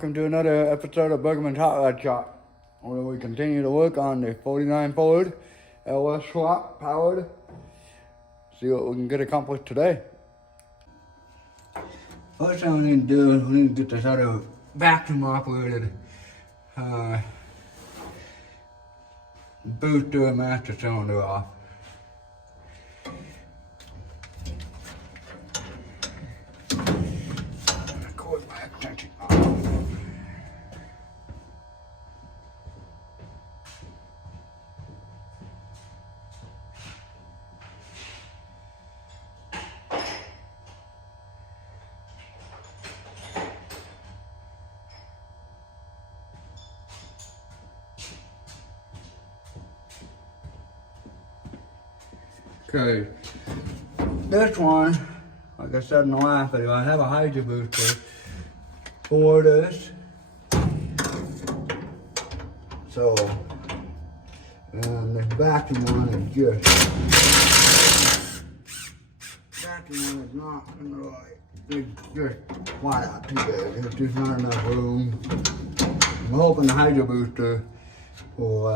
welcome to another episode of Buggerman's Hot Rod Shop, where we continue to work on the 49 Ford LS swap powered. See what we can get accomplished today. First thing we need to do is we need to get this other vacuum operated booster and master cylinder off. Record my extension off. Okay, this one, like I said in the last video, I have a hydro booster for this. So, and the vacuum one is vacuum one is not in the right. It's just flat out too big. There's just not enough room. I'm hoping the hydro booster will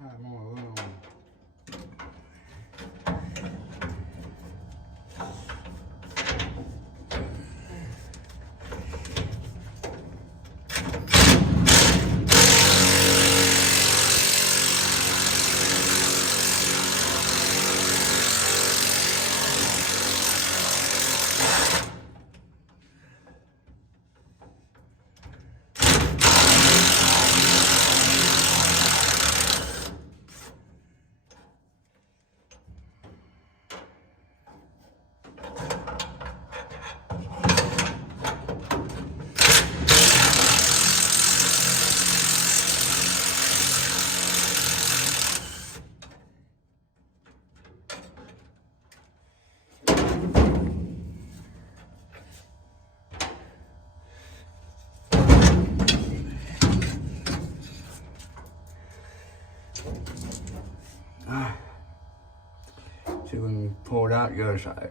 have more room. See if we can pull it out the other side.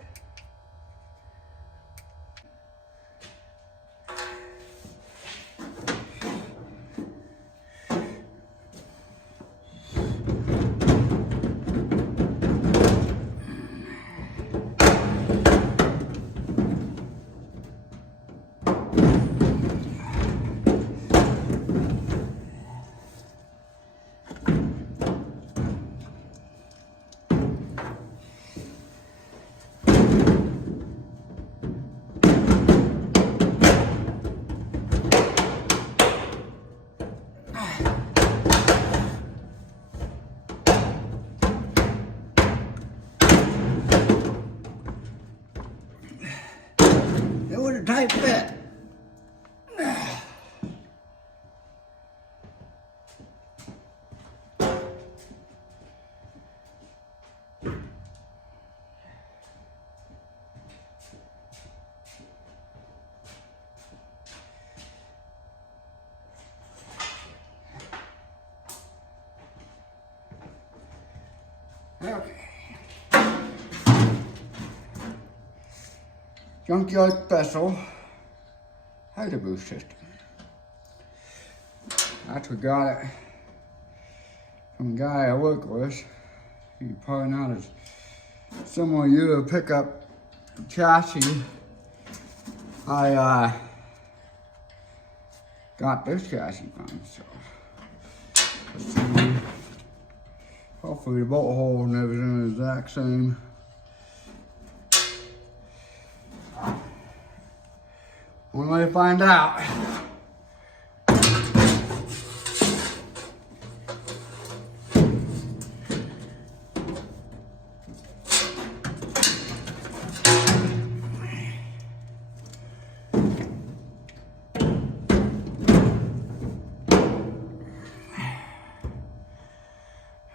It was a tight fit. Okay. Junkyard Special hydro boost system. Actually got it from a guy I work with. He's probably not as similar to you, pickup chassis. I got this chassis from, so let's see. Hopefully the bolt hole and everything is the exact same. One way to find out.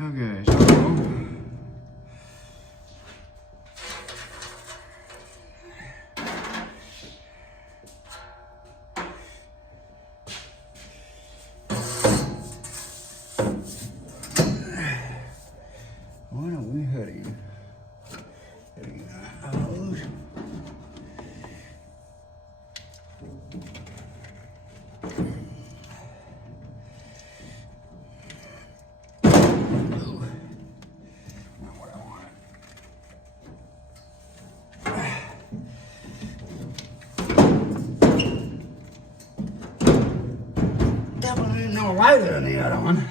Okay, so no lighter than the other one.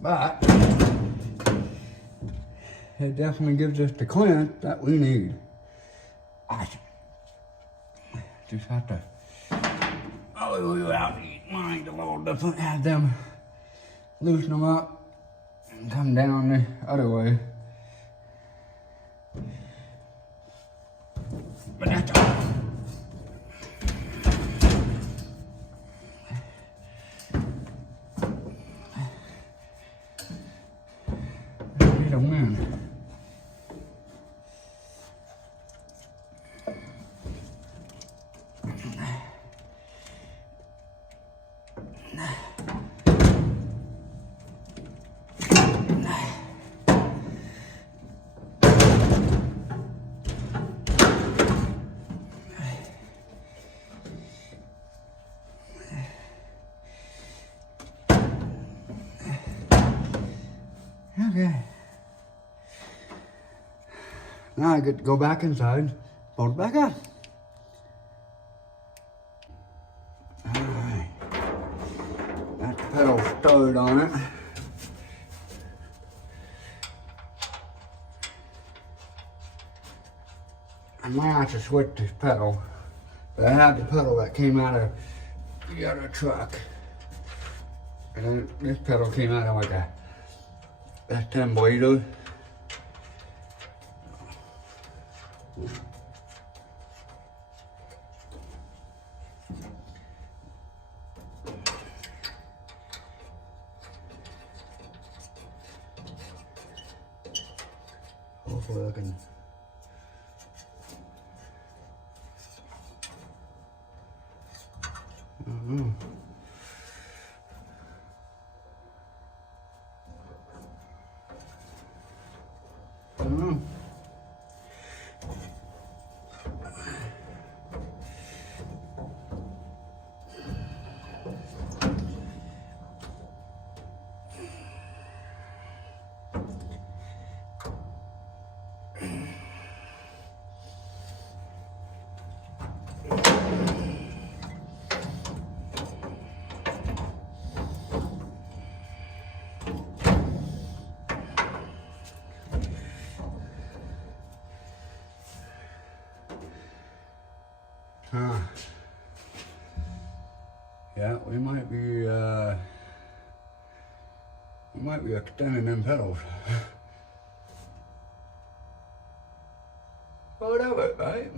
But it definitely gives us the clearance that we need. I just have to move out these lines a little different, have them loosen them up and come down the other way. But that's all. Need a wind. Okay. Now I get to go back inside, bolt it back up. Alright. That pedal stowed on it. I might have to switch this pedal, but I had the pedal that came out of the other truck. And then this pedal came out of like a S10 Blazer. Hopefully I can. I don't know. Huh. Yeah, we might be extending them pedals. Part of it, right?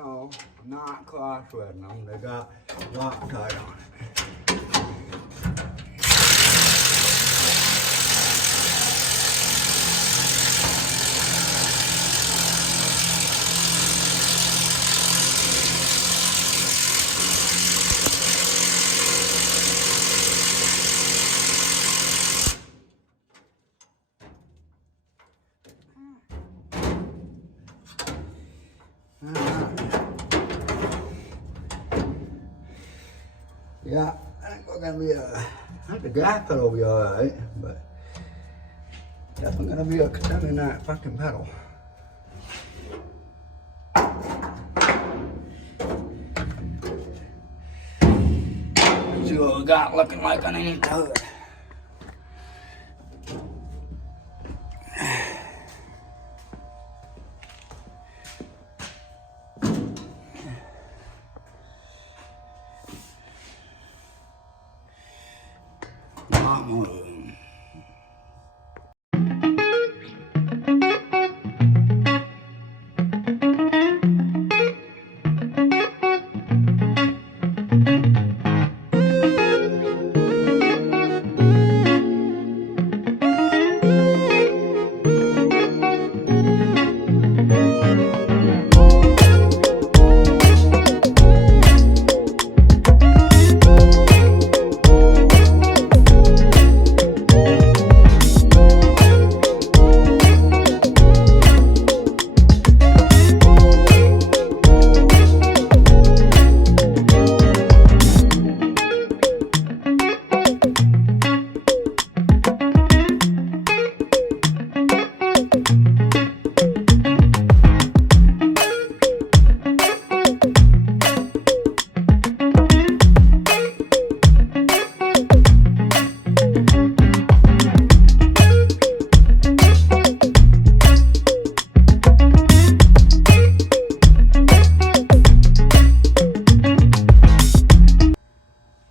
I'm not crosswetting them. They got Loctite on it. Yeah, I think we're gonna be I think the gas pedal will be alright, but definitely gonna be extending that fucking pedal. Let's see what we got looking like underneath the hood.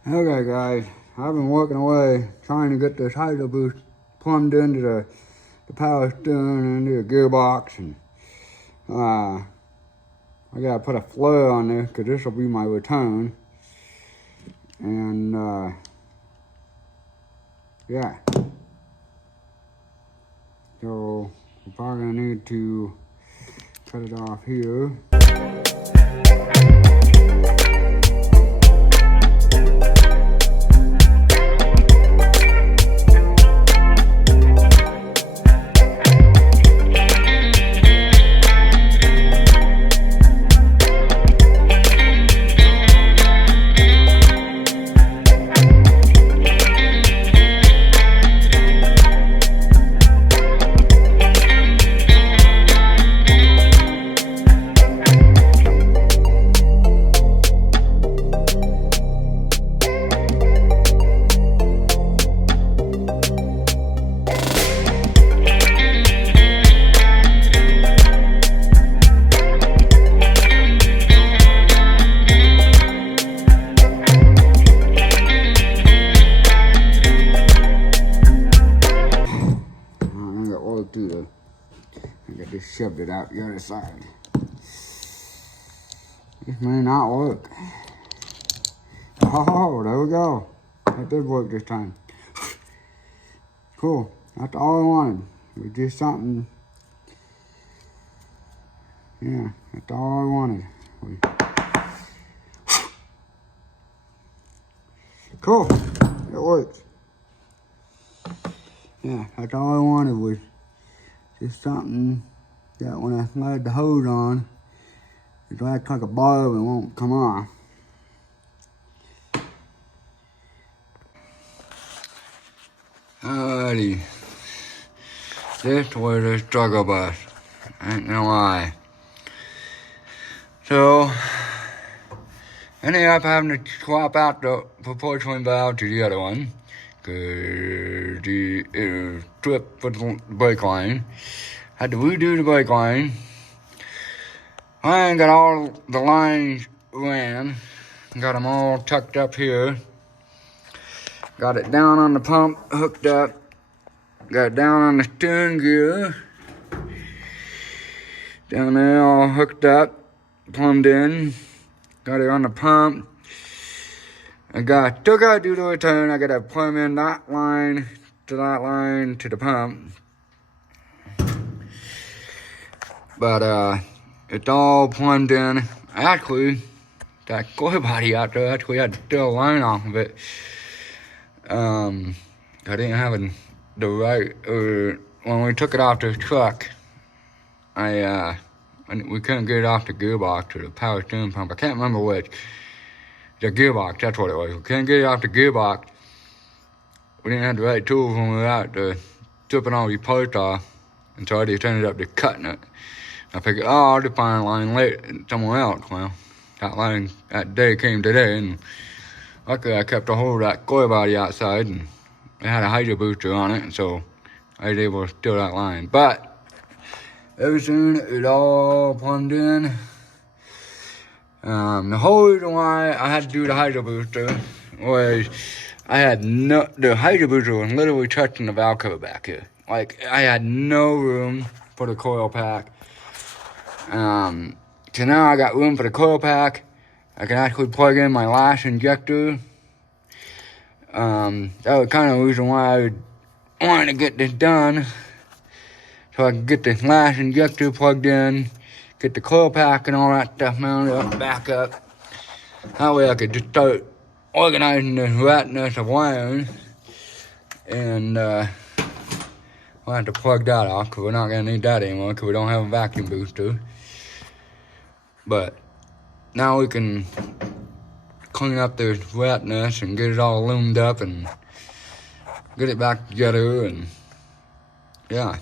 Okay guys, I've been working away trying to get this hydro boost plumbed into the power steering and into the gearbox, and I gotta put a flow on this because this will be my return. And yeah, so we're probably gonna need to cut it off here. I just shoved it out the other side. This may not work. Oh, there we go. That did work this time. Cool. That's all I wanted. It was just something. Yeah, that's all I wanted. Cool. It works. Yeah, that's all I wanted was just something that when I slide the hose on, it'll act like a bulb and won't come off. Alrighty. This was a struggle bus. Ain't gonna lie. So, ended up having to swap out the proportional valve to the other one, because it tripped with the brake line. Had to redo the brake line. I got all the lines ran. Got them all tucked up here. Got it down on the pump, hooked up. Got it down on the steering gear. Down there all hooked up, plumbed in. Got it on the pump. Still gotta do the return. I gotta plumb in that line to the pump. But it's all plumbed in. Actually, that coil body out there actually had to steal a line off of it. I didn't have the right, when we took it off the truck, we couldn't get it off the gearbox or the power steering pump. I can't remember which. The gearbox, that's what it was. We couldn't get it off the gearbox. We didn't have the right tools when we were out there stripping all these parts off. And so I just ended up just cutting it. I figured, oh, I'll just find a line late somewhere else. Well, that day came today, and luckily I kept a hold of that coil body outside, and it had a hydro booster on it, and so I was able to steal that line. But very soon it all plumbed in. The whole reason why I had to do the hydro booster was the hydro booster was literally touching the valve cover back here. Like, I had no room for the coil pack. So now I got room for the coil pack. I can actually plug in my last injector. That was kind of the reason why I wanted to get this done. So I can get this last injector plugged in, get the coil pack and all that stuff mounted up, back up. That way I could just start organizing this ratness of wiring. And we'll have to plug that off because we're not going to need that anymore because we don't have a vacuum booster. But now we can clean up this wetness and get it all loomed up and get it back together, and yeah.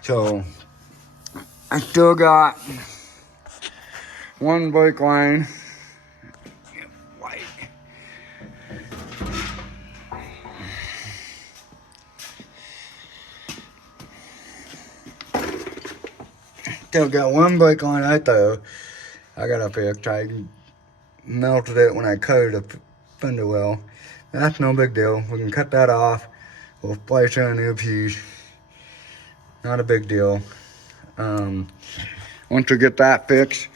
So I still got one brake line. Still got one brake line right there. I got up here, I melted it when I coated the fender well. That's no big deal. We can cut that off. We'll place in a new piece. Not a big deal. Once we get that fixed,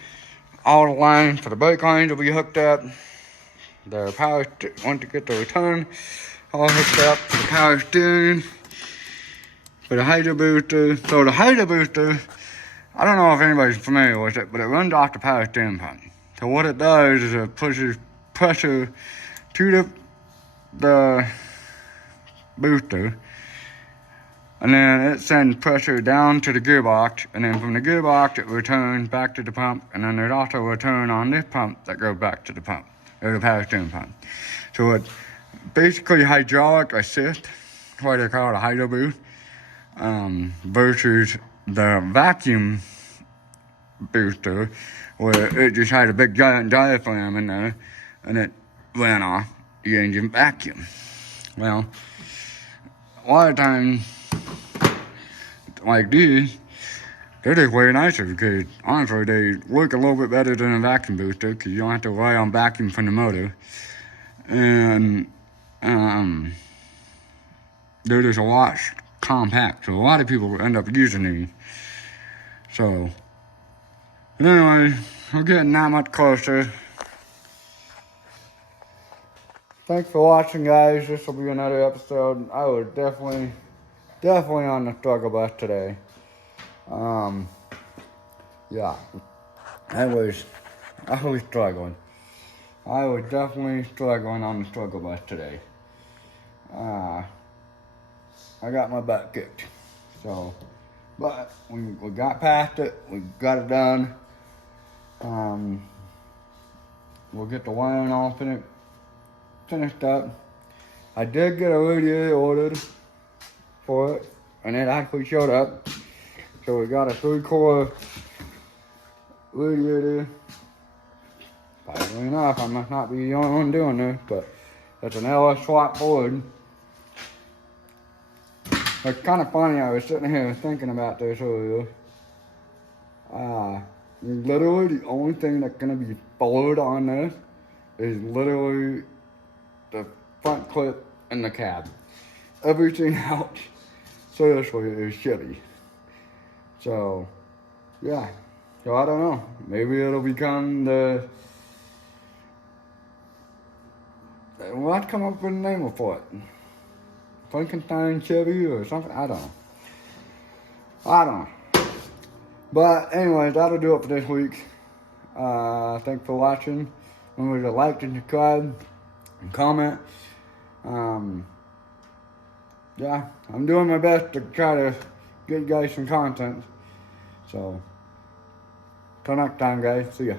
all the lines for the brake lines will be hooked up. The power, once you get the return, all hooked up for the power steering. For the hydro booster. So the hydro booster, I don't know if anybody's familiar with it, but it runs off the power steering pump. So what it does is it pushes pressure to the booster, and then it sends pressure down to the gearbox, and then from the gearbox it returns back to the pump, and then there's also a return on this pump that goes back to the pump, or the power steering pump. So it's basically hydraulic assist, that's why they call it a hydro boost, versus the vacuum booster, where it just had a big giant diaphragm in there, and it ran off the engine vacuum. Well, a lot of times like these, they're just way nicer because honestly they work a little bit better than a vacuum booster because you don't have to rely on vacuum from the motor, and they're just a lot compact, so a lot of people end up using these. So, but anyway, we're getting that much closer. Thanks for watching, guys. This will be another episode. I was definitely on the struggle bus today. Yeah, I was struggling. I was definitely struggling on the struggle bus today. I got my butt kicked. So, but we got past it. We got it done. We'll get the wiring all finished up. I did get a radiator ordered for it, and it actually showed up. So we got a 3-core radiator. Surprisingly enough, I must not be the only one doing this, but it's an LS swap board. It's kind of funny, I was sitting here thinking about this earlier. Literally the only thing that's gonna be forward on this is literally the front clip and the cab. Everything else, seriously, is shitty. So, yeah. So I don't know. Maybe it'll become the... We'll have to come up with a name for it. Frankenstein Chevy or something? I don't know. But anyway, that'll do it for this week. Thanks for watching. Remember to like and subscribe and comment. Yeah, I'm doing my best to try to get you guys some content. So, till next time, guys. See ya.